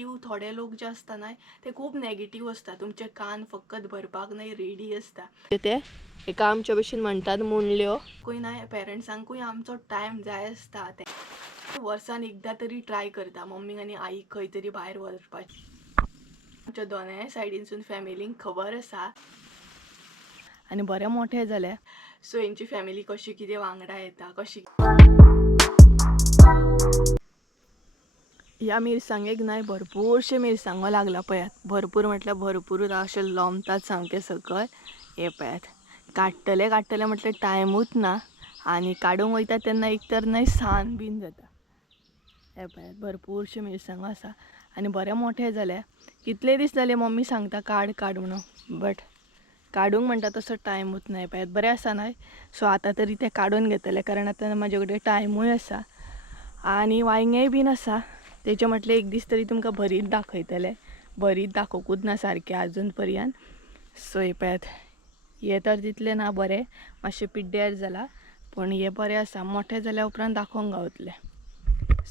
Negative थोडे लोक जे असता ना ते खूप नेगेटिव्ह असतात. तुमचे कान फक्त भरपाक नाही रेडी असता. ते एका आमच्या भशेन म्हणटात मुणल्यो कोई नाही पेरेंट्सांकूय आमचो टायम जाय असता. ते वर्सान एकदा तरी ट्राय करता मम्मी आणि आई खंय तरी भायर वचपाची. आमच्या दोनाय सायडीनसून फॅमिलींक खबर आसा आनी बरें मोठे जाले. सो हेंची फॅमिली कशी कितें वांगडा येता कशी. ह्या मिरसांगेक नाही भरपूरशे मिरसांगो लागला पळयात. भरपूर म्हटल्यार भरपूर अशें लोंबतात सामके सकयल. हे पळयात काडटले म्हटल्यार टायमूच ना आनी काडूंक वयता तेन्ना एक तर न्हय सान बीन जाता. हे पळयात भरपूरशे मिरसांगो आसा आनी बरे मोठे जाले. कितले दीस जाले मम्मी सांगता काड म्हणून बट काडूंक म्हणटा तसो टायमूच ना. पळयात बरें आसा न्हय. सो आतां तरी ते काडून घेतले कारण आतां म्हाजे कडेन टायमूय आसा आनी वांयगेय बीन आसा. तेचे म्हटले एक दीस तरी तुमकां भरीत दाखयतले. भरीत दाखोवूच ना सारकें आजून पर्यंत. सो हे पळयात हे तर तितले ना बरे मातशे पिड्ड्यार जाला पण हे बरे आसा. मोठे जाल्या उपरांत दाखोवंक गावतले.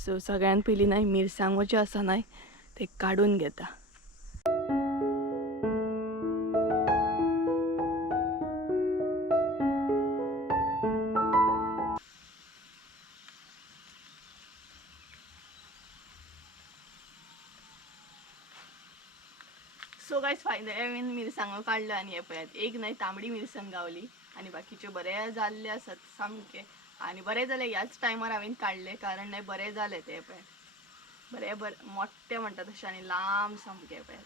सो सगळ्यान पयलीं न्हय मिरसांगो जे आसा न्हय ते काडून घेता. सो गायज फायनली हांवें मिरसांगो काडलो आनी हे पळयात एक न्हय तांबडी मिरसांग गावली आनी बाकीचे बरे जाल्ले आसात सामके. आनी बरें जालें ह्याच टायमार हांवें काडले कारण न्हय बरें जालें ते पळयात बरें मोठे म्हणटा तशें आनी लांब सामके पळयात.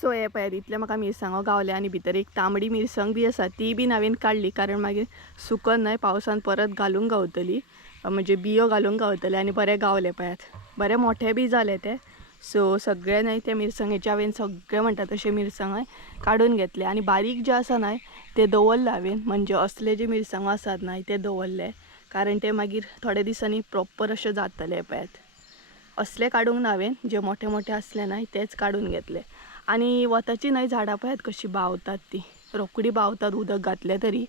सो हे पळयात इतले म्हाका मिरसांगो गावले आनी भितर एक तांबडी मिरसांग बी आसा ती बीन हांवें काडली कारण मागीर सुकन न्हय पावसान परत घालूंक गावतली म्हणजे बियो घालूंक गावतले आनी बरें गावले पळयात. बरें मोठे बी जाले ते. सो सगळे न्हय ते मिरसांगेचे हांवें सगळे म्हणटा तशे मिरसांगे काडून घेतले आनी बारीक जे आसा न्हय ते दवरले हांवें म्हणजे असले जे मिरसांगो आसात न्हय ते दवरले कारण ते मागीर थोडे दिसांनी प्रॉपर अशे जातले. पळयात असले काडूंक ना हांवें जे मोठे मोठे असले न्हय तेच काडून घेतले. आनी वताची न्हय झाडां पळयात कशी बावतात ती रोखडी बावतात उदक घातले तरी.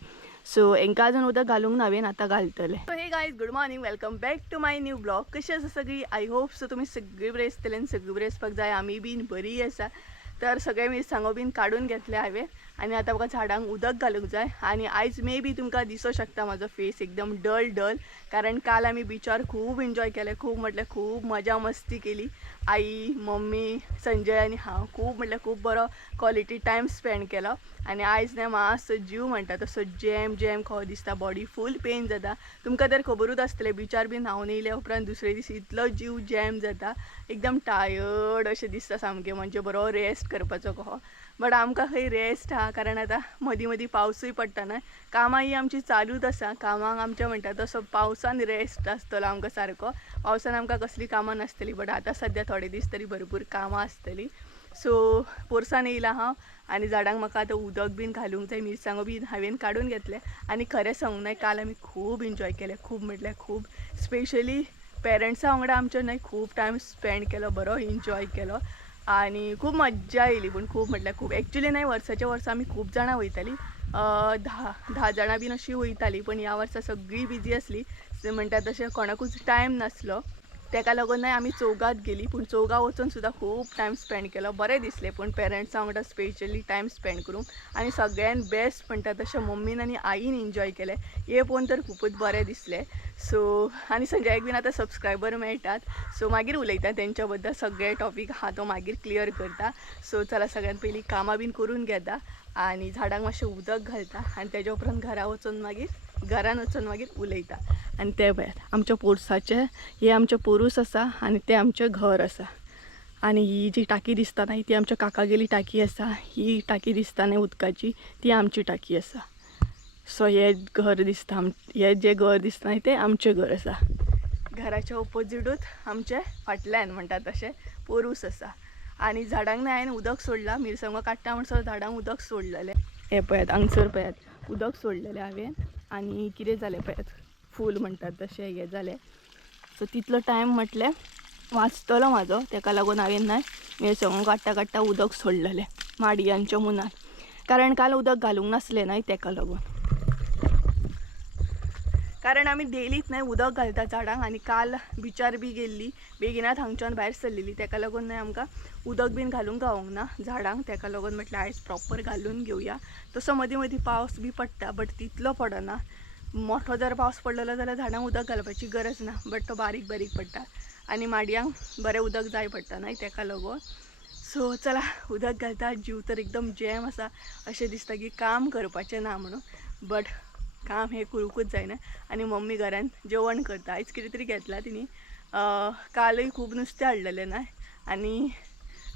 सो हेंकां अजून उदक घालूंक ना हांवें आतां घालतले. सो हे guys good morning welcome back to my new blog. कशी आसा सगळी आय होप सो तुमी सगळी बरी आसतली आनी सगळी बरी आसपाक जाय. आमी बीन बरी आसा. तर सगळे मिरसांगो बीन काडून घेतले हांवें आनी आतां म्हाका झाडांक उदक घालूंक जाय. आनी आयज मे बी तुमकां दिसो शकता म्हाजो फेस एकदम डल कारण काल आमी बिचार खूब एन्जॉय केले. खूब म्हटल्यार खूब मजा मस्ती केली. आई मम्मी संजय आनी हांव खूब म्हटल्यार खूब बरो क्वॉलिटी टायम स्पेंड केलो. आनी आयज न्हय मातसो जीव म्हणटा तसो जॅम कहो दिसता. बॉडी फूल पेन जाता. तुमकां तर खबरूच आसतलें बिचार बीन न्हांवन येयल्या उपरांत दुसरे दीस इतलो जीव जॅम जाता एकदम टायर्ड अशें दिसता सामकें म्हणजे बरो रेस्ट करपाचो कहो. बट आमकां खंय रेस्ट आहा कारण आतां मदीं मदीं पावसूय पडटा न्हय. कामां ही आमची चालूच आसा. कामांक आमच्या म्हणटा तसो पावसान रेस्ट आसतलो आमकां सारको. पावसान आमकां कसली कामां नासतली बट आतां सद्या थोडे दीस तरी भरपूर कामां आसतली. सो पोरसान येयलां हांव आनी झाडांक म्हाका आतां उदक बीन घालूंक जाय. मिरसांगो बीन हांवें काडून घेतले आनी खरें सांगूंक न्हय काल आमी खूब एन्जॉय केलें. खूब म्हटल्यार खूब स्पेशली पेरंट्सां वांगडा आमच्या न्हय खूब टायम स्पेंड केलो. बरो एन्जॉय केलो आनी खूब मज्जा येयली. पूण खूब म्हटल्यार खूब एक्चुली न्हय वर्साच्या वर्सा आमी खूब जाणां वयतालीं 10 जाणां बीन अशीं वयतालीं पण ह्या वर्सा सगळीं बिजी आसली म्हणटा तशें कोणाकूच टायम नासलो. तेका लागून न्हय आमी चौगात गेलीं पूण चौगा वचून सुद्दां खूब टायम स्पेंड केलो. बरें दिसलें पूण पेरंट्सां वांगडा स्पेशली टायम स्पेंड करूंक आनी सगळ्यान बेस्ट म्हणटा तशें मम्मीन आनी आईन एन्जॉय केलें. हे पळोवन तर खूबच बरें दिसलें. सो आनी संजयाक बीन आतां सबस्क्रायबर मेळटात. सो मागीर उलयता तेंच्या बद्दल सगळे टॉपीक आहा तो मागीर क्लियर करता. सो चला सगळ्यान पयलीं कामां बीन करून घेता आनी झाडांक मातशें उदक घालता आनी तेज्या उपरांत घरान वचून मागीर उलयता. आनी ते पळयात आमच्या पोरसाचे हे आमचे पोरूस आसा आनी ते आमचें घर आसा. आनी ही जी टाकी दिसता न्हय ती आमच्या काकागेली टाकी आसा. ही टाकी दिसता न्हय उदकाची ती आमची टाकी आसा. सो हे घर दिसता हे जे घर दिसता न्हय ते आमचें घर आसा. घराच्या ओपोजिटूच आमचे फाटल्यान म्हणटा तशें पोरूस आसा. आनी झाडांक न्हय हांवें उदक सोडलां. मिरसांगो काडटा म्हणसर झाडांक उदक सोडलेलें. हे पळयात हांगसर पळयात उदक सोडलेलें हांवें आनी कितें जालें पळयात फूल म्हणटात तशें हें जालें. सो तितलो टायम म्हटलें वाचतलो म्हाजो तेका लागून हांवें न्हय मिरसांगो काडटा उदक सोडलेलें माडयांच्या मुनान कारण काल उदक घालूंक नासलें न्हय तेका लागून. कारण आमी डेलीच नाही उदक घालता झाडांक आणि काल बिचार बी गेल्ली बेगिनात हांगच्यान भायर सरलेली ताका लागून नाही आमकां उदक बीन घालूंक गावोंक ना झाडांक ताका लागून म्हटल्यार आयज प्रॉपर घालून घेवया. तसो मदीं मदीं पावस बी पडटा बट तितलो पडना. मोठो जर पावस पडलेलो जाल्यार झाडांक उदक घालपाची गरज ना बट तो बारीक बारीक पडटा आणि माडयांक बरें उदक जाय पडटा न्हय ताका लागून. सो चला उदक घालता. जीव तर एकदम जॅम आसा अशें दिसता की काम करपाचें ना म्हणून बट काम हे करूंकूच जायना. आणि मम्मी घरान जेवण करता. आयज कितें तरी घेतला तिणी. कालय खूब नुस्तें हाडलेलें न्हय आनी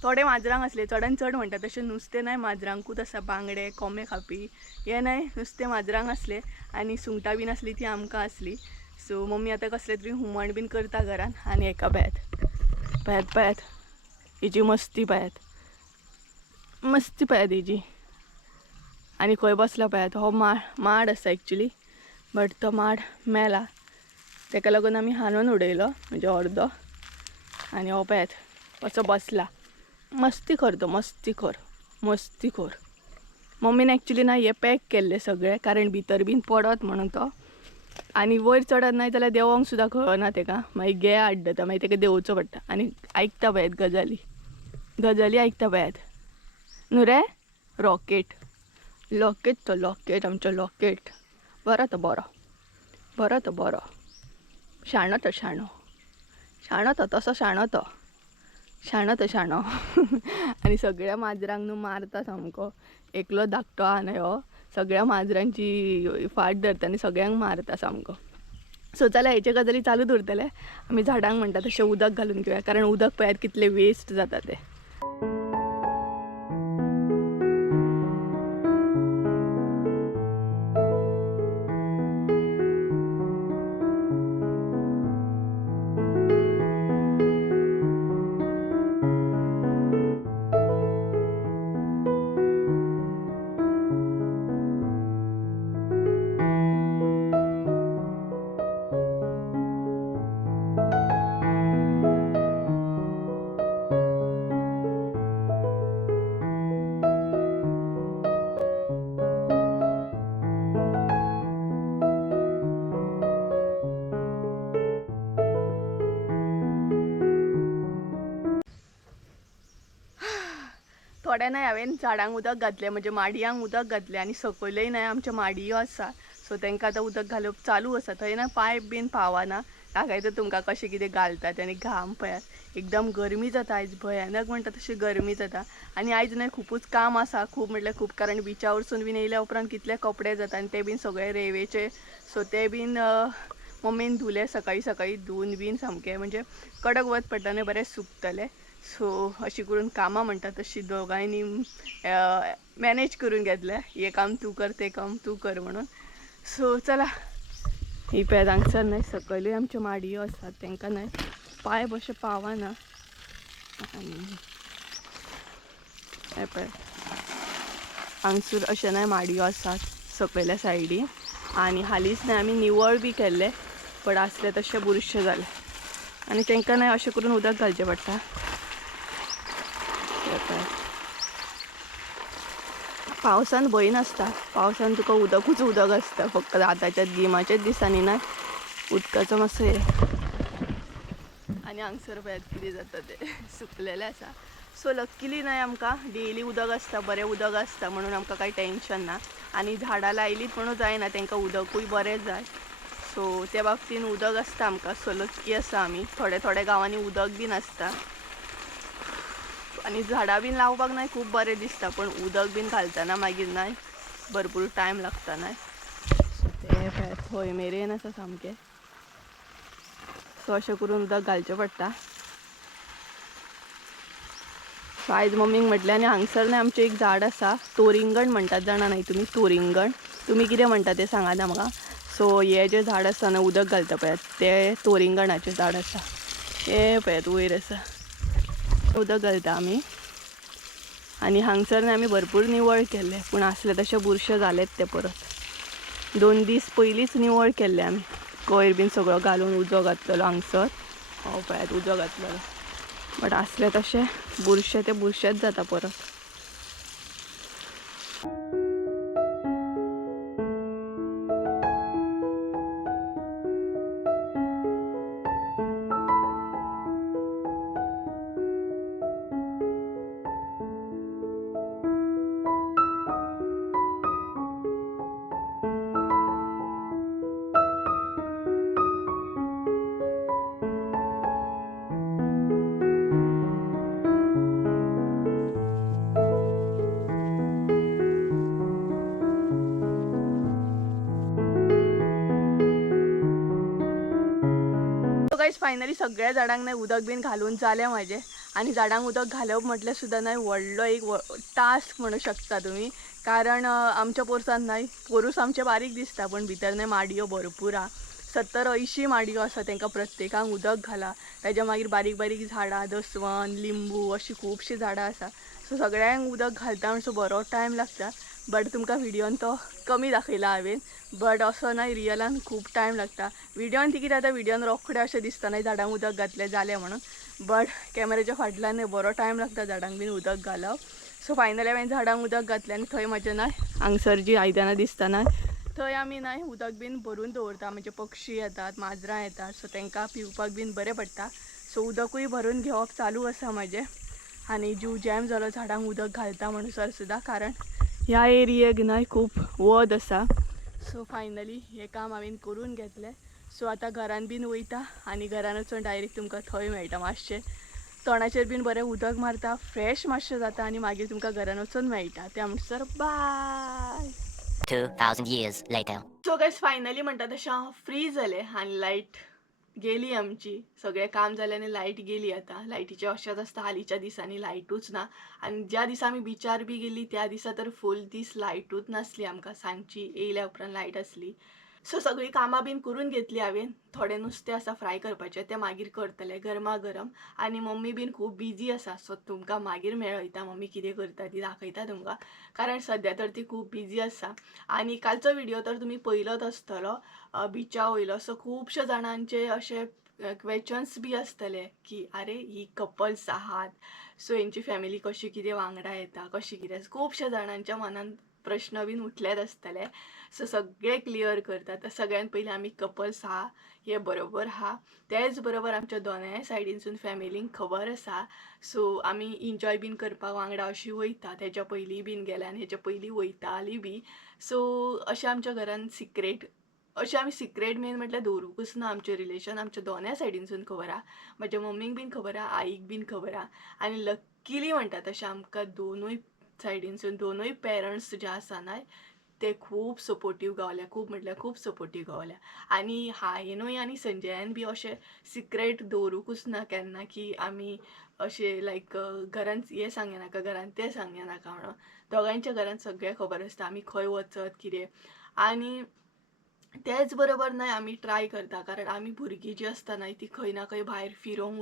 थोडे माजरांक असले चडान चड म्हणटा तशें नुस्तें न्हय माजरांकूच आसा. बांगडे कोंबे खावपी हे न्हय नुस्तें माजरांक असले आनी सुंगटां बीन असली ती आमकां असली. सो मम्मी आतां कसलें तरी हुमण बीन करता घरान. आनी हेका पळयात पळयात हेजी मस्ती पळयात मस्ती पळयात हेजी. आनी खंय बसला पळयात. हो माड आसा एक्चुली बट तो माड मेला ताका लागून आमी हांदून उडयलो म्हणजे अर्दो. आनी हो पळयात कसो बसला. मस्तीखोर तो मस्तीखोर. मम्मीन एक्चुली ना हे पॅक केल्ले सगळे कारण भितर बीन पडत म्हणून तो. आनी वयर चडत नाही जाल्यार देवोंक सुद्दां कळना ताका. मागीर गे आड्डता मागीर ताका देंवोवचो पडटा. आनी आयकता पळयात गजाली आयकता पळयात. न्हू रे रॉकेट तो लॉकेट आमचो लॉकेट. बरो तो बरो शाणो तो तसो शाणो आनी सगळ्या माजरांक न्हू मारता सामको. एकलो धाकटो आहा न्हय हो सगळ्या माजरांची फाट धरता आनी सगळ्यांक मारता सामको. सो चला हेचे गजाली चालू दवरतले. आमी झाडांक म्हणटा तशें उदक घालून घेवया कारण उदक पळयात कितले वेस्ट जाता ते. थोड्या नाही हांवें झाडांक उदक घातलें म्हणजे माडयांक उदक घातलें आनी सकयलय न्हय आमच्यो माडयो आसा. सो तांकां आतां उदक घालप चालू आसा. थंय ना पायप बीन पावना. दाखयता तुमकां कशें कितें घालतात आनी घाम पळयात एकदम गरमी जाता आयज भयानक म्हणटा तशी गरमी जाता. आनी आयज न्हय खुबूच काम आसा खूब म्हटल्यार खूब कारण बिचा वरसून बीन येयल्या उपरांत कितले कपडे जाता आनी ते बीन सगळे रेंवेचे. सो ते बीन मम्मीन धुले सकाळी धुवन बीन सामके म्हणजे कडक वत पडटा न्हय बरें सुकतले. सो अशी करून कामां म्हणटा तशी दोगांयनी मॅनेज करून घेतल्या. हे काम तूं कर ते काम तूं कर म्हणून. सो चला ही पळयात हांगसर न्हय सकयलूय आमच्यो माडयो आसात तांकां न्हय पायप अशें पावना. आनी हे पळयात हांगसर अशें न्हय माडयो आसात सकयल्या सायडीन. आनी हालींच न्हय आमी निवळ बी केल्ले बट आसले तशें बुरशे जाले आनी तांकां न्हय अशें करून उदक घालचें पडटा. पावसान भंय नासता. पावसान तुका उदकूच उदक आसता. फक्त आतांच्या गिमाच्याच दिसांनी ना उदकाचो मातसो हे. आनी हांगसर पळयात कितें जाता ते सुकलेले आसा. सो लक्कीली न्हय आमकां डेली उदक आसता बरें उदक आसता म्हणून आमकां कांय टेन्शन ना. आनी झाडां लायलीत म्हणून जायना तांकां उदकूय बरें जाय. सो त्या बाबतीन उदक आसता आमकां. सो लक्की आसा आमी. थोड्या गांवांनी उदक बीन आसता आनी झाडां बीन लावपाक न्हय खूब बरें दिसता पण उदक बीन घालतना मागीर न्हय भरपूर टायम लागता न्हय. सो ते पळयात थंय मेरेन आसा सामकें. सो अशें करून उदक घालचें पडटा. सो आयज मम्मीक म्हटलें आनी हांगसर न्हय आमचें एक झाड आसा तोरिंगण म्हणटात जाणा न्हय तुमी तोरिंगण. तुमी कितें म्हणटा तें सांगात म्हाका. सो हे जे झाड आसा न्हय उदक घालता पळयात ते तोरिंगणाचें झाड आसा. हे पळयात वयर आसा उदक घालता आमी. आनी हांगसर न्हय आमी भरपूर निवळ केल्ले पूण आसले तशे बुरशे जालेत ते परत. 2 दीस पयलींच निवळ केल्ले आमी. कोयर बीन सगळो घालून उजो घातलेलो हांगसर. हो पळयात उजो घातलेलो बट आसले तशे बुरशे ते बुरशेच जाता परत. फायनली सगळ्या झाडांक नाही उदक बीन घालून जालें म्हाजें आनी झाडांक उदक घालप म्हटल्यार सुद्दां नाही व्हडलो एक टास्क म्हणू शकता तुमी. कारण आमच्या पोरसांत नाही पोरूस आमचे बारीक दिसता पण भितर नाही माडयो भरपूर हा. 70-80 माडयो आसा तांकां प्रत्येकाक उदक घाला. ताच्या मागीर बारीक बारीक झाडां दसवंत लिंबू अशीं खुबशीं झाडां आसा. सो सगळ्यांक उदक घालता म्हणसर बरो टायम लागता. बट तुमकां व्हिडिओन तो कमी दाखयला हांवें. बट असो नाही रियलान खूब टायम लागता. व्हिडिओन ती कितें जाता व्हिडिओन रोखडें अशें दिसता नाही झाडांक उदक घातलें जालें म्हणून. बट कॅमेराच्या फाटल्यान बरो टायम लागता झाडांक बीन उदक घालप. सो फायनली हांवें झाडांक उदक घातलें आनी थंय म्हाजें नाय हांगसर जी आयदनां दिसता ना थंय आमी नाय उदक बीन भरून दवरता. म्हणजे पक्षी येतात माजरां येतात सो तांकां पिवपाक बीन बरें पडटा. सो उदकूय भरून घेवप चालू आसा म्हाजें. आनी जीव जॅम जालो झाडांक उदक घालता म्हणसर सुद्दां कारण ह्या एरियेक न्हय खूब वद आसा. सो फायनली हें काम हांवें करून घेतलें. सो आतां घरान बीन वयता आनी घरान वचून डायरेक्ट तुमकां थंय मेळटा. मातशें तोंडाचेर बीन बरें उदक मारता फ्रेश मातशें जाता आनी मागीर तुमकां घरान वचून मेळटा. त्या म्हणसर bye. 2000 years later. So guys finally म्हणटा तशें हांव फ्री जालें आनी लायट गेली आमची. सगळें काम जालें आनी लायट गेली. आतां लायटीचें अशेंच आसता हालींच्या दिसांनी लायटूच ना. आनी ज्या दिसा आमी बिचार बी गेली त्या दिसा तर फूल दीस लायटूच नासली आमकां. सांजची येयल्या उपरांत लायट आसली. सो सगळीं कामां बीन करून घेतली हांवें. थोडें नुस्तें आसा फ्राय करपाचें तें मागीर करतलें गरमा गरम. आनी मम्मी बीन खूब बिजी आसा. सो तुमकां मागीर मेळयता मम्मी कितें करता ती दाखयता तुमकां. कारण सद्या तर ती खूब बिजी आसा. आनी कालचो व्हिडिओ तर तुमी पयलोच आसतलो बिचा वयलो. सो खुबश्या जाणांचे अशे क्वेश्चन्स बी आसतले की आरे ही कपल्स आहात सो हेंची फॅमिली कशी कितें वांगडा येता कशी कितें. खुबश्या जाणांच्या मनान प्रश्न बीन उठलेच आसतले. सो सगळे क्लियर करता. सगळ्यान पयलीं आमी कपल्स आहा हे बरोबर आहा. तेच बरोबर आमच्या दोनाय सायडीनसून फॅमिलींक खबर आसा. सो आमी इन्जॉय बीन करपाक वांगडा अशी वयता. तेच्या पयलीं बीन गेल्या आनी हेच्या पयलीं वयतालीं बी. सो अशें आमच्या घरान सिक्रेट अशें आमी सिक्रेट मेन म्हटल्यार दवरूंकूच ना. आमचें रिलेशन आमच्या दोनाय सायडीनसून खबर आहा. म्हाज्या मम्मीक बीन खबर आहा आईक बीन खबर आहा. आनी लक्कीली म्हणटा तशें आमकां दोनूय सायडीनसून दोनूय पेरंट्स जे आसा नाय ते खूब सपोर्टीव गावल्या. खूब म्हटल्यार खूब सपोर्टीव गावल्या. आनी हायेनूय आनी संजयान बी अशें सिक्रेट दवरूंकूच ना केन्ना की आमी अशें लायक घरान हें सांगया नाका घरान तें सांगया नाका म्हणून. दोगांयच्या घरान सगळें खबर आसता आमी खंय वचत कितें. आनी तेच बरोबर न्हय आमी ट्राय करता. कारण आमी भुरगीं जीं आसता न्हय ती खंय ना खंय भायर फिरोंक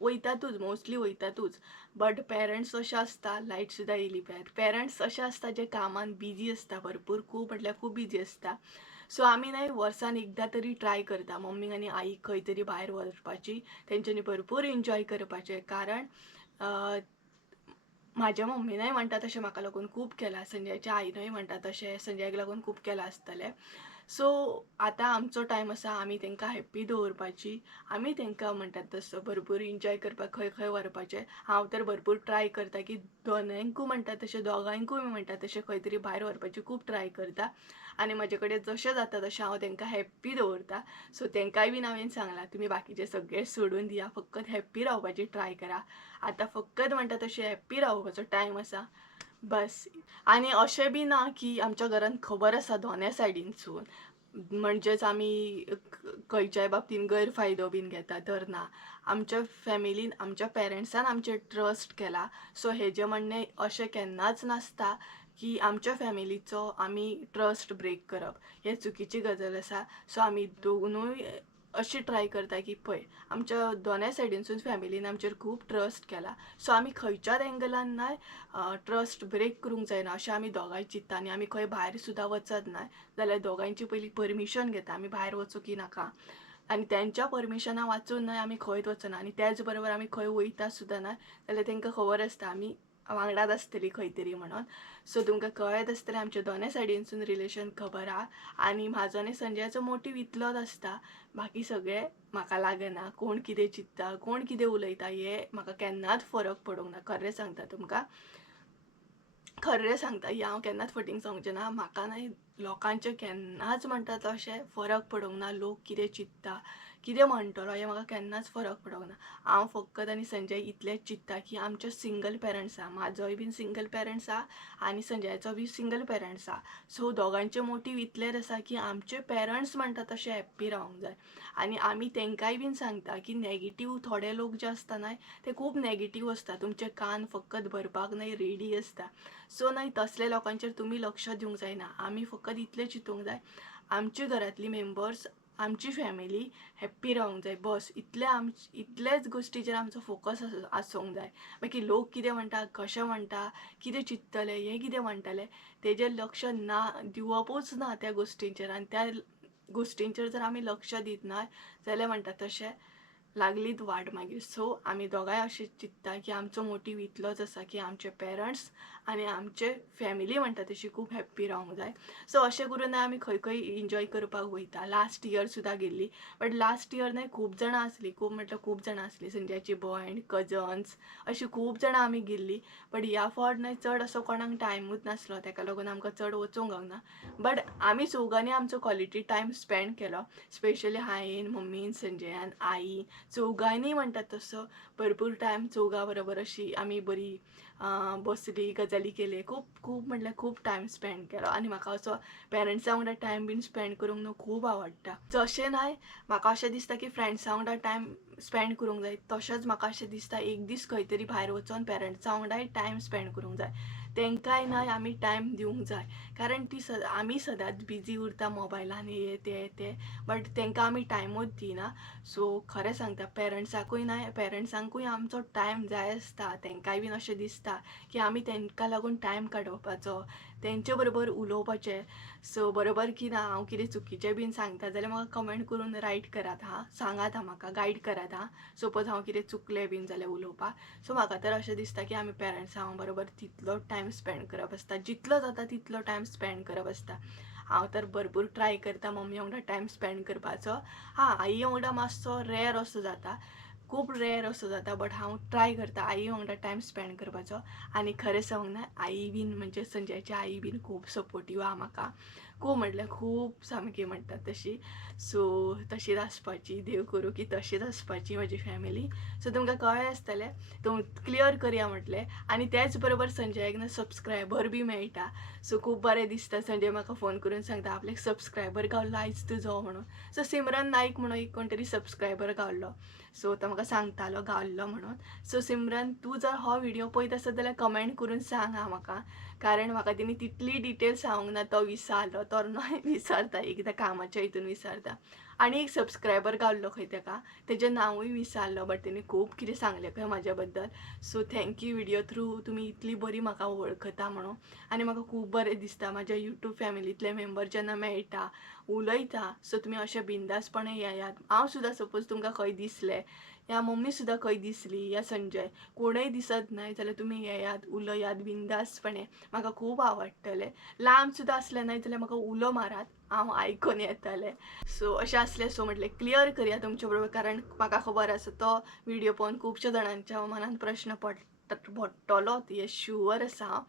वयतातूच मोस्टली वयतातूच. बट पेरंट्स अशें आसता लायट सुद्दां येयली पळयात. पेरंट्स अशें आसता जे कामान बिजी आसता भरपूर खूब म्हटल्यार खूब बिजी आसता. सो आमी न्हय वर्सान एकदां तरी ट्राय करता मम्मीक आनी आईक खंय तरी भायर व्हरपाची. तेंच्यांनी भरपूर एन्जॉय करपाचें. कारण म्हाज्या मम्मीनय म्हणटा तशें म्हाका लागून खूब केलां. संजयाच्या आईनय म्हणटा तशें संजयाक लागून खूब केलां आसतलें. सो आतां आमचो टायम आसा आमी तांकां हॅप्पी दवरपाची. आमी तांकां म्हणटात तसो भरपूर एन्जॉय करपाक खंय खंय व्हरपाचें. हांव तर भरपूर ट्राय करता की दोनांकूय म्हणटा तशें दोगांयकूय म्हणटा तशें खंय तरी भायर व्हरपाची खूब ट्राय करता. आनी म्हाजे कडेन जशें जाता तशें हांव तांकां हॅप्पी दवरता. सो तांकांय बीन हांवें सांगलां तुमी बाकीचे सगळे सोडून दिया फकत हॅप्पी रावपाची ट्राय करा. आतां फकत म्हणटा तशें हॅप्पी रावपाचो टायम आसा बस. आनी अशें बी ना की आमच्या घरान खबर आसा दोनाय सायडीनसून म्हणजेच आमी खंयच्याय बाबतीन गैरफायदो बीन घेता तर ना. आमच्या फॅमिलीन आमच्या पेरंट्सान आमचेर ट्रस्ट केला. सो हेजें म्हणणें अशें केन्नाच नासता की आमच्या फॅमिलीचो आमी ट्रस्ट ब्रेक करप. हें चुकीची गजाल आसा. सो आमी दोनूय अशी ट्राय करता की पळय आमच्या दोनाय सायडीनसून फॅमिलीन आमचेर खूब ट्रस्ट केला. सो आमी खंयच्याच एंगलान नाय ट्रस्ट ब्रेक करूंक जायना अशें आमी दोगांय चिंत्ता. आनी आमी खंय भायर सुद्दां वचत नाय जाल्यार दोगांयची पयलीं परमिशन घेता आमी भायर वचूं की नाका. आनी तेंच्या परमिशना वाचून न्हय आमी खंयच वचना. आनी त्याच बरोबर आमी खंय वयता सुद्दां ना जाल्यार तांकां खबर आसता आमी वांगडाच आसतली खंय तरी म्हणून. सो तुमकां कळत आसतलें आमच्या दोनाय सायडीनसून रिलेशन खबर आहा. आनी म्हाजो आनी संजयाचो मोटीव इतलोच आसता. बाकी सगळें म्हाका लागना. कोण कितें चिंतता कोण कितें उलयता हें म्हाका केन्नाच फरक पडूंक ना. खरें सांगता तुमकां खरें सांगता ही हांव केन्नाच फटींग सांगचें ना. म्हाका न्हय लोकांचें केन्नाच म्हणटा तशें फरक पडूंक ना. लोक कितें चिंतता कितें म्हणटलो हें म्हाका केन्नाच फरक पडोंक ना. हांव फकत आनी संजय इतलेंच चिंत्ता की आमचे सिंगल पेरंट्स आहा, म्हाजोय बीन सिंगल पेरंट्स आहा आनी संजयाचो बी सिंगल पेरंट्स आहा. सो दोगांचें मोटीव इतलेंच आसा की आमचे पेरंट्स म्हणटा तशे हॅप्पी रावंक जाय. आनी आमी तेंकाय बीन सांगता की नेगेटीव थोडे लोक जे आसता न्हय ते खूब नेगेटीव आसता, तुमचे कान फकत भरपाक न्हय रेडी आसता. सो न्हय तसले लोकांचेर तुमी लक्ष दिवंक जायना. आमी फकत इतलें चिंतूंक जाय आमचे घरांतली मेंबर्स, आमची फॅमिली हॅप्पी रावंक जाय, बस. इतलेच गोश्टीचेर आमचो फोकस आसूंक जाय. बाकी लोक कितें म्हणटा, कशें म्हणटा, कितें चिंततले, हें कितें म्हणटले तेजेर लक्ष ना दिवपूच ना त्या गोश्टींचेर. आनी त्या गोश्टींचेर जर आमी लक्ष दित ना जाल्यार म्हणटा तशें लागलीच वाट मागीर. सो आमी दोगांय अशें चिंत्ता की आमचो मोटीव इतलोच आसा की आमचे पेरंट्स आनी आमचे फॅमिली म्हणटा तशी खूब हॅप्पी रावंक जाय. सो अशें करून आमी खंय खंय एन्जॉय करपाक वयता. लास्ट इयर सुद्दां गेल्ली, बट लास्ट इयर न्हय खूब जाणां आसलीं, खूब म्हटल्यार खूब जाणां आसलीं. संजयाची भयण, कजन्स अशीं खूब जाणां आमी गेल्लीं. बट ह्या फावट न्हय चड असो कोणाक टायमूच नासलो, ताका लागून आमकां चड वचूंक गावना. बट आमी चौगांनी आमचो क्वॉलिटी टायम स्पेंड केलो. स्पेशली हांवें, मम्मीन, संजयान, आई चौगांनी म्हणटा तसो भरपूर टायम चौगा बरोबर अशी आमी बरी बसली, गजाली केले. खूब खूब म्हटल्यार खूब टायम स्पेंड केलो. आनी म्हाका असो पेरंट्सां वांगडा टायम बीन स्पेंड करूंक न्हू खूब आवडटा. जशें न्हय म्हाका अशें दिसता की फ्रेंड्सां वांगडा टायम स्पेंड करूंक जाय, तशेंच म्हाका अशें दिसता एक दीस खंय तरी भायर वचून पेरंट्सां वांगडाय टायम स्पेंड करूंक जाय. तेंकाय न्हय आमी टायम दिवंक जाय, कारण ती आमी सदांच बिजी उरता मोबायलान हे ते बट तेंकां आमी टायमूच दिना. सो खरें सांगता पेरंट्सांकूय आमचो टायम जाय आसता. तेंकाय बीन अशें दिसता की आमी तेंकां लागून टायम काडोवपाचो, तेंचे बरोबर उलोवपाचें. सो बरोबर की ना हांव कितें चुकीचें बीन सांगता जाल्यार म्हाका कमेंट करून रायट करात हां, सांगात हां, म्हाका गायड करात हां. सपोज हांव कितें चुकलें बीन जाल्यार उलोवपाक. सो म्हाका तर अशें दिसता की आमी पेरंट्सां बरोबर तितलो टायम स्पेंड करप आसता, जितलो जाता तितलो टायम स्पेंड करप आसता. हांव तर भरपूर ट्राय करता मम्मी वांगडा टायम स्पेंड करपाचो. हां, आई वांगडा मातसो रेअर असो जाता, खूब रेअर असो जाता, बट हांव ट्राय करता आई वांगडा टायम स्पेंड करपाचो. आनी खरें सांगूंक ना आई बीन म्हणजे संजयाची आई बीन खूब सपोर्टीव आहा म्हाका, खूब म्हटल्यार खूब सामकी म्हणटा तशी. सो तशीच आसपाची, देव करूं की तशीच आसपाची म्हजी फॅमिली. सो तुमकां कळ्ळें आसतलें, तो क्लियर करया म्हटलें. आनी त्याच बरोबर संजयाक ना सबस्क्रायबर बी मेळटा. सो खूब बरें दिसता. संजय म्हाका फोन करून सांगता आपल्याक सबस्क्रायबर गावलो आयज तुजो म्हणून. सो सिमरन नायक म्हणून एक कोण तरी सबस्क्रायबर गावलो. सो तो म्हाका सांगतालो गावल्लो म्हणून. सो सिमरन तूं जर हो व्हिडिओ पळयत आसत जाल्यार कमेंट करून सांग हां म्हाका, कारण म्हाका तेणी तितली डिटेल सांगूंक ना. तो विसरलो, तो न्हय विसरता, एकदां कामाच्या हितून विसरता. आनी एक सबस्क्रायबर गावल्लो खंय ताका, तेजें नांवूय विसरलो, बट तेणी खूब कितें सांगलें खंय म्हाज्या बद्दल. सो थँक्यू व्हिडिओ थ्रू तुमी इतली बरी म्हाका वळखता म्हणून. आनी म्हाका खूब बरें दिसता म्हाज्या यूट्यूब फॅमिलींतले मेंबर जेन्ना मेळटा, उलयता. सो तुमी अशें बिंदासपणे येयात. हांव सुद्दां सपोज तुमकां खंय दिसलें, या मम्मी सुद्दां खंय दिसली, या संजय कोणूय दिसत न्हय जाल्यार तुमी येयात, उलयात बिंदासपणे, म्हाका खूब आवडटलें. लांब सुद्दां असलें न्हय जाल्यार म्हाका उलो मारात, हांव आयकून येतलें. सो अशें असलें. सो म्हटलें क्लियर करया तुमचे बरोबर, कारण म्हाका खबर आसा तो व्हिडिओ पळोवन खुबश्या जाणांच्या मनांत प्रश्न पडटलो, हें शुअर आसा हांव.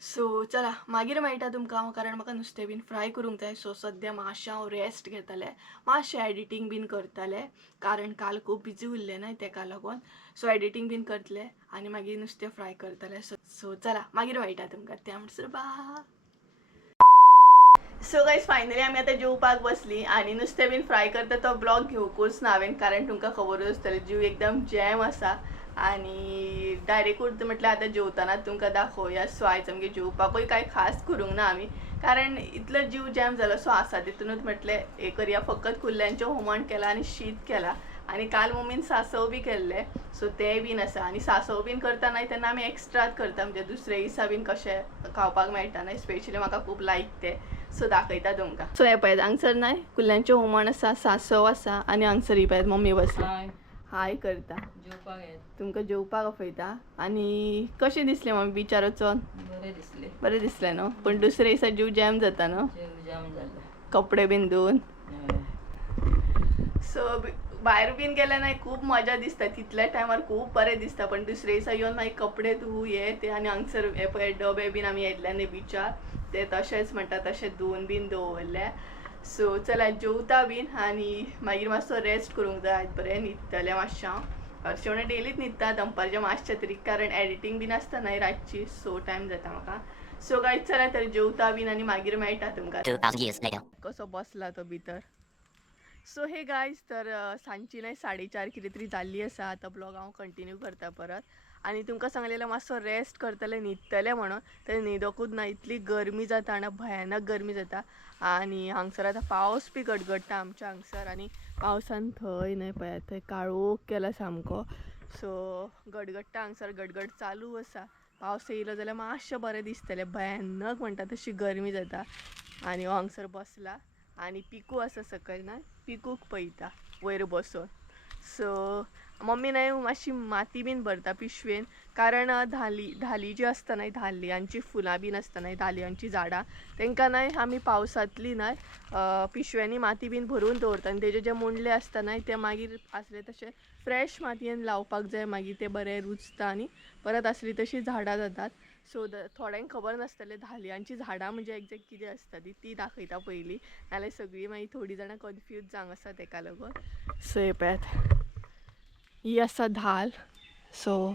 सो चला मागीर मेळटा तुमकां हांव, कारण म्हाका नुस्तें बीन फ्राय करूंक जाय. सो सद्या मातशें हांव रेस्ट घेतलें, मातशें एडिटींग बीन करतलें, कारण काल खूब बिजी उरलें न्हय ताका लागून. सो एडिटींग बीन करतलें आनी मागीर नुस्तें फ्राय करतलें. सो चला मागीर मेळटा तुमकां, त्या म्हणसर बाय. सो गायज फायनली आमी आतां जेवपाक बसली आनी नुस्तें बीन फ्राय करता तो ब्लॉग घेवकूच ना हांवें, कारण तुमकां खबरूच आसतलें जीव एकदम जॅम आसा. आनी डायरेक्ट म्हटल्यार आतां जेवतानाच तुमकां दाखोवया. सो आयज आमगे जेवपाकूय कांय खास करूंक ना आमी, कारण इतलो जीव जॅम जालो. सो आसा तितूनच म्हटलें हें करया, फकत कुल्ल्यांचें हुमण केलां आनी शीत केलां. आनी काल मम्मीन सांसव बी केल्लें, सो तें बीन आसा. आनी सांसव बीन करता न्हय तेन्ना आमी एक्स्ट्राच करता, म्हणजे दुसरे दिसा बीन कशें खावपाक मेळटा न्हय, स्पेशली म्हाका खूब लायक तें. सो दाखयता तुमकां. सो हे पळयत हांगसर न्हय कुल्ल्यांचें हुमण आसा, सांसव आसा, आनी हांगसर ही पळयत मम्मी बसला हाय करता, तुमकां जेवपाक आपयता. आनी कशें दिसलें मम्मी बिचार वचून? बरें दिसलें न्हू, पूण दुसरे दिसा जीव जॅम जाता न्हू, कपडे बीन धुवन. सो भायर बीन गेल्यार न्हय खूब मजा दिसता, तितल्या टायमार खूब बरें दिसता, पण दुसरे दिसा येवन मागीर कपडे धुव हे ते. आनी हांगसर हे पळय डबे बीन आमी येयल्ले न्हय बिचार, ते तशेंच म्हणटा तशें धुवन बीन दवरले. सो चला जेवता बीन आणि मागीर मातसो रेस्ट करूंक जाय. बरें न्हिदतलें मातशें हांव. हरशें म्हणून डेलीच न्हिदता दनपारच्या मातशें तरी, कारण एडिटींग बीन आसता न्हय रातची, सो टायम जाता म्हाका. सो गायज चला तर जेवता बीन आणि मागीर मेळटा तुमकां. 2000 years later. कसो बसला तो भितर. सो हे गायज तर सांजची नाही 4:30 कितें तरी जाल्ली आसा. आतां ब्लॉग हांव कंटिन्यू करता परत. आणि तुमकां सांगलेलें मातसो रेस्ट करतलें न्हिदतलें म्हणून, तर न्हिदोकूच ना, इतली गरमी जाता आनी भयानक गरमी जाता. आणि हांगसर आतां पावस बी गडगडटा आमच्या हांगसर, आनी पावसान थंय न्हय पळयात थंय काळोख केला सामको. सो गडगडटा हांगसर, गडगड चालू आसा. पावस येयलो जाल्यार मातशें बरें दिसतलें. भयानक म्हणटा तशी गरमी जाता. आनी हो हांगसर बसला आनी पिकू आसा सकयल ना, पिकूक पळयता वयर बसून. सो मम्मी न्हय मातशी माती बीन भरता पिशवेन, कारण धाली जी आसता न्हय, धालयांची फुलां बीन आसता न्हय, धालयांची झाडां, तांकां न्हय आमी पावसांतली न्हय पिशव्यांनी माती बीन भरून दवरता. आनी तेजे जे मुंडले आसता न्हय ते मागीर आसले तशे फ्रेश मातयेन लावपाक जाय. मागीर ते बरें रुजता आनी परत आसली तशी झाडां जातात. सो थोड्यांक खबर नासतलें धालयांची झाडां म्हणजे एक्झॅक्ट कितें आसता ती दाखयता पयलीं, नाल्यार सगळीं मागीर थोडीं जाणां कन्फ्यूज जावंक आसा ताका लागून. सो हे पळयात ही आसा धाल. सो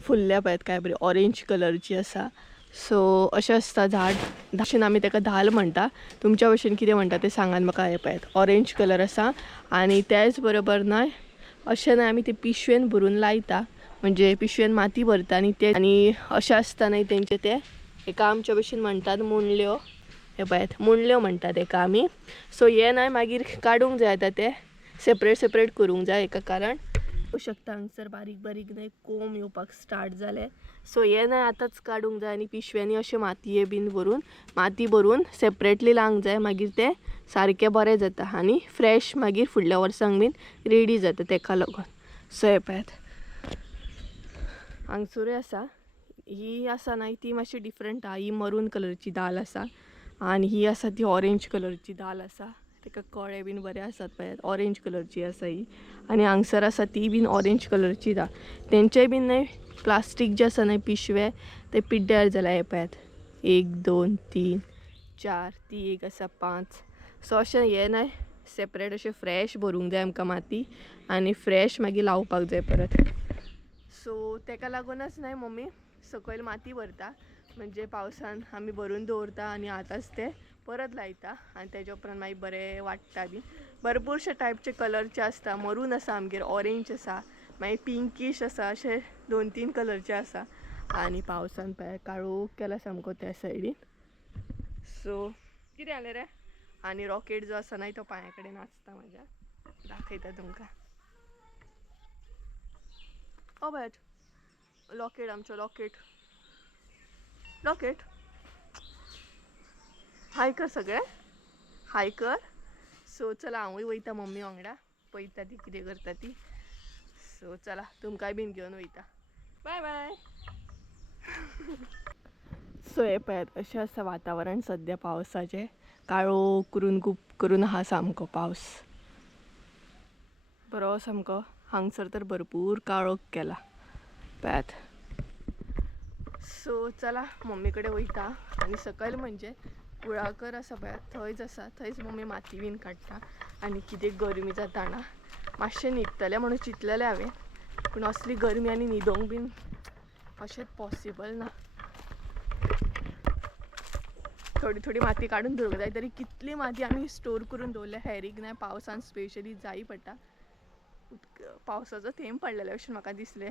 फुल्ल्या पळयात काय बरी ऑरेंज कलरची आसा. सो अशें आसता झाड, भाशेन आमी ताका धाल म्हणटा. तुमच्या भशेन कितें म्हणटा तें सांगात म्हाका. हे पळयात ऑरेंज कलर आसा. आनी त्याच बरोबर न्हय अशें न्हय आमी ते पिशवेन भरून लायता, म्हणजे पिशवेन माती भरता आनी ते आनी अशें आसता न्हय तेंचे ते एका आमच्या भशेन म्हणटात मुंडल्यो. हे पळयात मुंडल्यो म्हणटात ताका आमी. सो हे न्हय मागीर काडूंक जाय, आतां ते सेपरेट करूंक जाय एका कारण. पळोवंक शकता हांगसर बारीक बारीक न्हय कोंब येवपाक स्टार्ट जाले. सो हे न्हय आतांच काडूंक जाय आनी पिशव्यांनी अशें मातये बीन माती भरून सेपरेटली लावंक जाय. मागीर ते सारकें बरें जाता आनी फ्रेश मागीर फुडल्या वर्सांक बीन रेडी जाता ताका लागून. सो हे पळयात हांगसरूय आसा. ही आसा न्हय ती मातशी डिफरंट आहा. ही मरून कलरची दाल आसा आनी ही आसा ती ऑरेंज कलरची दाल आसा. ताका कळे बीन बरे आसात पळयात, ऑरेंज कलरची आसा ही. आनी हांगसर आसा ती बीन ऑरेंज कलरची दाल. तेंचेय बीन न्हय प्लास्टीक जे आसा न्हय पिशवे ते पिड्ड्यार जाला. हे पळयात 1 2 3 4 ती एक आसा 5. सो अशें हे न्हय सेपरेट अशें फ्रेश भरूंक जाय आमकां माती आनी फ्रेश मागीर लावपाक जाय परत. सो ताका लागूनच न्हय मम्मी सकयल माती भरता, म्हणजे पावसान आमी भरून दवरता आनी आतांच ते परत लायता आनी तेजे उपरांत मागीर बरें वाडटा बी. भरपूरशे टायपचे कलरचे आसता. मरून आसा आमगेर, ऑरेंज आसा, मागीर पिंकीश आसा, अशे 2-3 कलरचे आसा. आनी पावसान पळय काळोख केला सामको त्या सायडीन. सो कितें जालें रे. आनी रॉकेट जो आसा न्हय तो पांया कडेन नाचता म्हाज्या, दाखयता तुमकां. ओ बॅट लॉकेट आमचो लॉकेट हाय कर सगळे हाय कर. सो चला हांवूय वयता मम्मी वांगडा, पळयता ती कितें करता ती. सो चला तुमकांय बीन घेवन वयता. Bye bye. सो हे पळयात अशें आसा वातावरण सद्या पावसाचें. काळोख करून खूब करून आहा सामको पावस. बरो सामको हांगसर तर भरपूर काळोख केला पळयात. सो चला मम्मी कडेन वयता आनी सकयल म्हणजे कुळागर आसा पळयात थंयच आसा. थंयच मम्मी माती बीन काडटा आनी कितें गरमी जाता ना. मातशें न्हिदतलें म्हणून चिंतलेलें हांवें, पूण असली गरमी आनी न्हिदोंक बीन अशेंच पॉसिबल ना. थोडी माती काडून दवरूंक जाय. तरी कितली माती आमी स्टोर करून दवरल्या हेरीक ना, पावसान स्पेशली जायी पडटा. पावसाचो थेंब पडलेले अशें म्हाका दिसलें.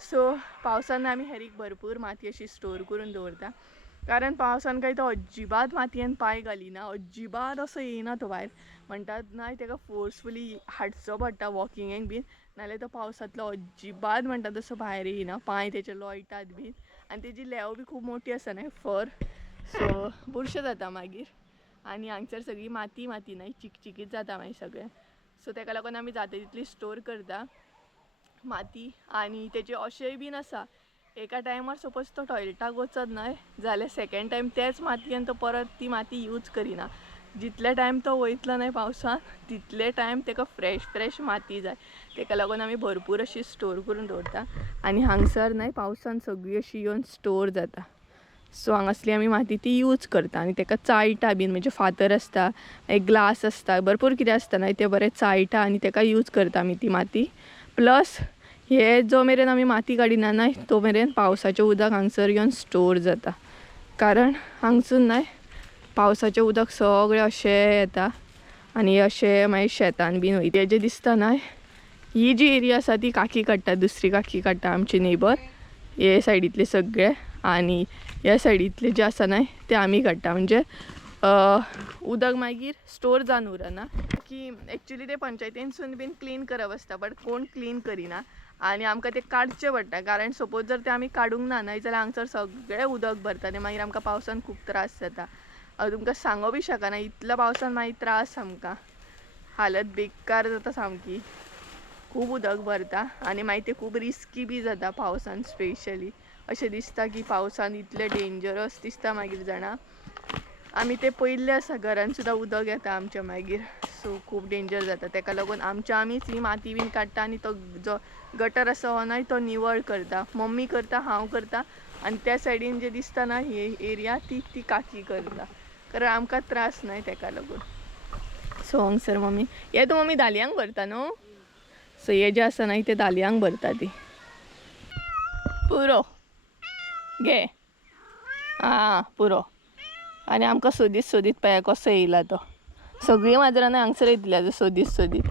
सो पावसान आमी हेरीक भरपूर माती अशी स्टोर करून दवरता, कारण पावसान काय तो अजिबात मातयेन पांय घालिना, अजिबात असो येयना तो भायर. म्हणटात ना ताका फोर्सफुली हाडचो पडटा वॉकिंगेक बीन, नाल्यार तो पावसांतलो अजिबात म्हणटा तसो भायर येयना. पांय तेचे लोळटात बीन आनी तेजी लेव बी खूब मोठी आसा न्हय फर. सो बुरशें जाता मागीर आनी हांगसर सगळी माती न्हय चिकचिकीत जाता मागीर सगळें. सो ताका लागून आमी जाता तितली स्टोर करता माती. आनी तेजे अशेंय बीन आसा एका टायमार सपोज तो टॉयलेटाक वचत न्हय जाल्यार सेकेंड टायम तेच मातयेन तो परत ती माती यूज करिना. जितले टायम तो वयतलो न्हय पावसान तितले टायम ताका फ्रेश माती जाय. ताका लागून आमी भरपूर अशी स्टोर करून दवरता आनी हांगसर न्हय पावसान सगळी अशी येवन स्टोर जाता. सो हांगासली आमी माती ती यूज करता आनी ताका चाळटा बीन म्हणजे फातर आसता एक ग्लास आसता भरपूर कितें आसता न्हय तें बरें चाळटा आनी ताका यूज करता आमी ती माती प्लस हे जो मेरेन आमी माती काडिना न्हय तो मेरेन पावसाचें उदक हांगसर येवन स्टोर जाता कारण हांगसून न्हय पावसाचें उदक सगळें अशें येता आनी अशें मागीर शेतान बीन वयता हेजें दिसता न्हय ही जी एरिया आसा ती काकी काडटा दुसरी काकी काडटा आमची नेबर हे सायडीतले सगळे आनी ह्या सायडीतले जे आसा न्हय ते आमी काडटा म्हणजे उदक मागीर स्टोर जावन उरना की एक्चुली ते पंचायतीनसून बीन क्लीन करप आसता बट कोण क्लीन करिना आनी आमकां ते काडचें पडटा कारण सपोज जर ते आमी काडूंक ना न्हय जाल्यार हांगसर सगळें उदक भरता आनी मागीर आमकां पावसान खूब त्रास जाता तुमकां सांगो बी शकना इतल्या पावसान मागीर त्रास आमकां हालत बेकार जाता सामकी खूब उदक भरता आनी मागीर ते खूब रिस्की बी जाता पावसान स्पेशली अशें दिसता की पावसान इतलें डेंजरस दिसता मागीर जाणा आमी ते पयल्ले आसा घरान सुद्दां उदक येता आमच्या मागीर सो खूब डेंजर जाता ताका लागून आमीच ही माती बीन काडटा आनी तो जो गटर आसा हो न्हय तो निवळ करता मम्मी करता हांव करता आनी त्या सायडीन जे दिसता ना ही एरिया ती काकी करता कारण आमकां त्रास न्हय ताका लागून सो हांगसर मम्मी हे तूं मम्मी धालयांक भरता न्हू सो हे जे आसा न्हय ते धालयांक भरता ती पुरो घे आं पुरो आनी आमकां सोदीत सोदीत पळय कसो येयला तो सगळीं माजरां हांगसर येतली सोदीत सोदीत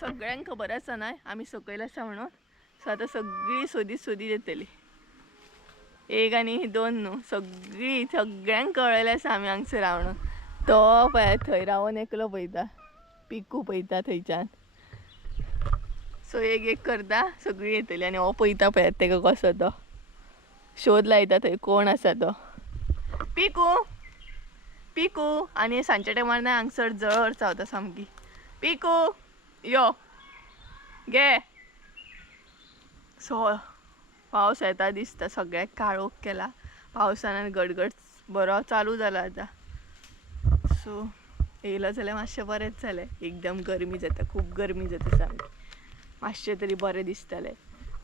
सगळ्यांक खबर आसा न्हय आमी सकयल आसा म्हणून सो आतां सगळीं सोदीत सोदीत येतली एक आनी दोन न्हू सगळ्यांक कळलेलें आसा आमी हांगसर म्हणून तो पळय थंय रावन एकलो पळयता पिकू पळयता थंयच्यान सो एक करता सगळीं येतली आनी हो पळयता पळयात ताका कसो तो शोध लायता थंय कोण आसा तो पिकू पिकू आनी सांजच्या टायमार ना हांगसर जळ चावता सामकी पिकू यो गे सो पावस येता दिसता सगळ्याक काळोख केला पावसान गडगड बरो चालू जाला आतां सो येयलो जाल्यार मातशें बरेंच जालें एकदम गरमी जाता खूब गरमी जाता सामकी मातशें तरी बरें दिसतलें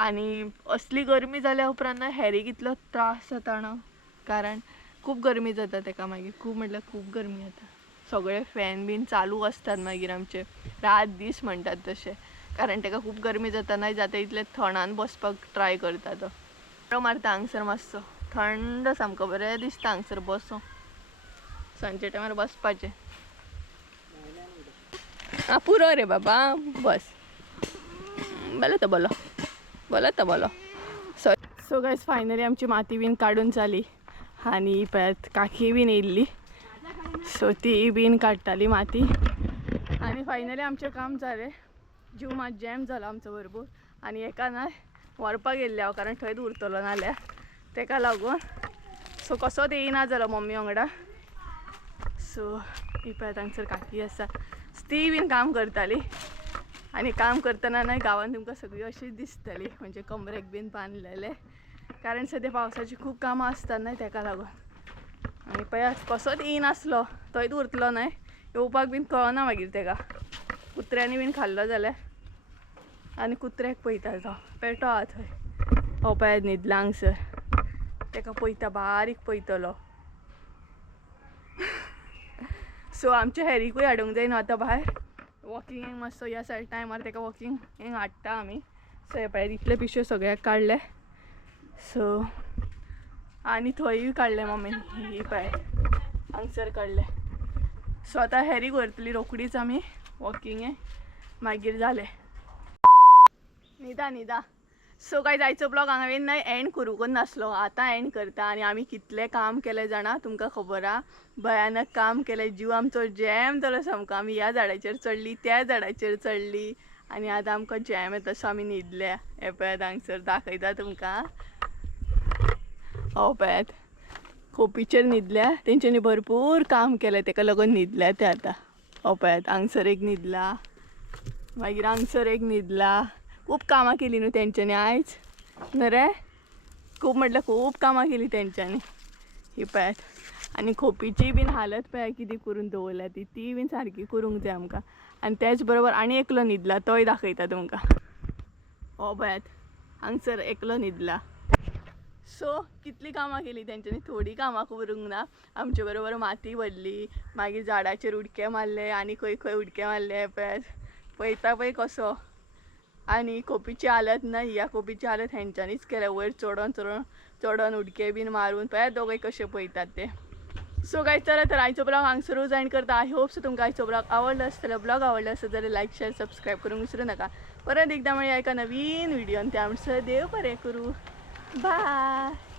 आनी असली गरमी जाल्या उपरांत हेरीक इतलो त्रास जाता न्हू कारण खूब गरमी जाता ताका मागीर खूब म्हटल्यार खूब गरमी जाता सगळे फॅन बीन चालू आसतात मागीर आमचे रात दीस म्हणटात तशें कारण ताका खूब गरमी जाता न्हय जाता इतले थंडान बसपाक ट्राय करता तो बरो मारता हांगसर मातसो थंड सामको बरें दिसता हांगसर बसूं सांजच्या टायमार बसपाचें आं पुरो रे बाबा बस बोलो तो बोलो सो गायज फायनली आमची माती बीन काडून जाली आनी पळयात काकी बीन येयल्ली सो ती बीन काडटाली माती आनी फायनली आमचें काम जालें जीव मात जॅम जालो आमचो भरपूर आनी एका न्हय व्हरपाक गेल्ले हांव कारण थंयच उरतलो नाल्यार ताका लागून सो कसोच येयना जालो मम्मी वांगडा सो ही पळयात हांगसर काकी आसा ती बीन काम करताली आनी काम करतना न्हय गांवांत तुमकां सगळीं अशीच दिसतली म्हणजे कमरेक बीन बांदलेले कारण सद्या पावसाची खूब कामां आसतात न्हय ताका लागून आनी पळयात कसोच येयनासलो थंयच उरतलो न्हय येवपाक बीन कळना मागीर ताका कुत्र्यांनी बीन खाल्लो जाल्यार आनी कुत्र्याक पळयता तो पेटो आहा थंय हो पळयात न्हिदला हांगसर ताका पळयता बारीक पळयतलो सो आमच्या हेरीकूय हाडूंक जाय न्हू आतां भायर वॉकिंगाक मातसो ह्या सायड टायमार ताका वॉकिंग हाडटा आमी सो हे पळयात इतले पिशवे सगळ्याक काडले सो आनी थंयूय काडले मम्मीन ही पळय हांगसर काडले सो आतां हेरीक व्हरतली रोखडीच आमी वॉकिंगेक मागीर जालें न्हिदा सो काय जायचो ब्लॉग हांवें न्हय एंड करूंकच नासलो आतां एंड करता आनी आमी कितलें काम केलें जाणा तुमकां खबर आहा भयानक काम केलें जीव आमचो जॅम जालो सामको आमी ह्या झाडाचेर चडली त्या झाडाचेर चडली आनी आतां आमकां जॅम येता सो आमी न्हिदल्या हे पळयात हांगसर दाखयता तुमकां हो पळयात खोपीचेर न्हिदल्या तेंच्यांनी भरपूर काम केलें ताका लागून न्हिदल्या ते आतां हो पळयात हांगसर एक न्हिदला मागीर हांगसर एक न्हिदला खूब कामां केली न्हू तेंच्यांनी आयज न्हू रे खूब म्हटल्यार खूब कामां केली तेंच्यांनी ही पळयात आनी खोपीची बीन हालत पळय कितें करून दवरल्या ती बीन सारकी करूंक जाय आमकां आनी तेच बरोबर आनी एकलो न्हिदला तोय दाखयता तुमकां हो पळयात हांगसर एकलो न्हिदला सो कितली कामां केली तेंच्यांनी, थोडी कामां करूंक ना. आमचे बरोबर माती भरली, मागीर झाडाचेर उडके मारले आनी खंय खंय उडके मारले पळयता पळय कसो. आनी खोपीची हालत ना, ह्या खोपीची हालत हेंच्यांनीच केल्या, वयर चडोन उडके बीन मारून पळय दोगय कशे पळयतात ते. सो गायज चला तर आयचो ब्लॉग हांगसरूच एंड करता. आय होप सो तुमकां आयचो ब्लॉग आवडलो आसतलो. ब्लॉग आवडलो आसत जाल्यार लायक शेअर सबस्क्राईब करूंक विसरू नका. परत एकदा मेळया एका नवीन व्हिडिओन. त्या म्हणसर देव बरें करूं. बाय.